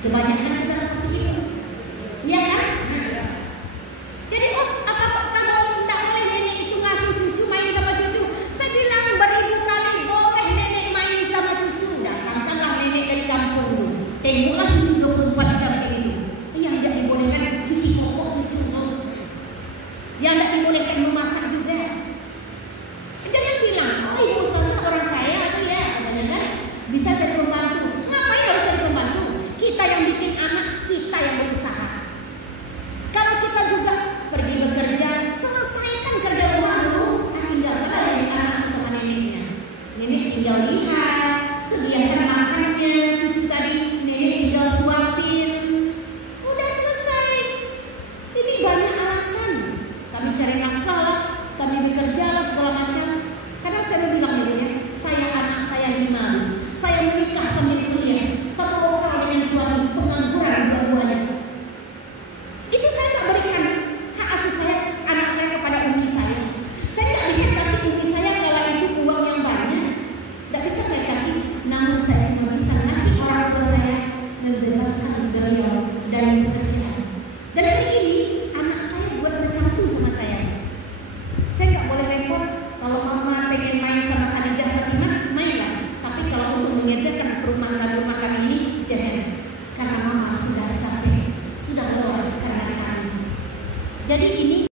Kebanyakan kita seperti itu, ya kan? Jadi apa kalau tidak boleh nenek itu ngasuh cucu, main sama cucu? Saya bilang beribu kali boleh nenek main sama cucu. Datangkanlah nenek dari kampung, tengoklah cucu 24 jam itu. Yang tidak dibolehkan cuci popok cucu tuh, yang tidak dibolehkan memasak juga. Jangan bilang, oh ibu saya orang kaya tuh ya, kan? Bisa jadi pembantu. Ngapain harus jadi pembantu? Kita yang bikin anak, kita yang berusaha. Kalau kita juga pergi bekerja, selesaikan kerja rumah dulu, tinggalkan dari anak sama neneknya. Nenek tinggal lihat, sediakan makannya, cucu tadi nenek tinggal suapin. Udah selesai. Ini banyak alasan. Kami cari nafkah lah, kami bekerja lah, segala macam. Kadang saya bilang ya, saya anak saya 5, saya menikah sambil kuliah, satu orang dengan suami pengangguran dua-duanya. Itu saya tak berikan hak asuh saya, anak saya kepada umi saya. Saya tak bisa kasih umi saya kalau itu uang yang banyak, tak bisa saya kasih. Namun saya cuma bisa ngasih orang tua saya membebaskan beliau dari pekerjaan. Dan ini anak saya buat bercantu sama saya. Saya nggak boleh repot. Kalau mama pengen main sama Khadijah Fatimah, mainlah. Tapi kalau untuk menyediakan rumah kami ini, jangan. Karena mama sudah capek, sudah lelah karena kami. Jadi ini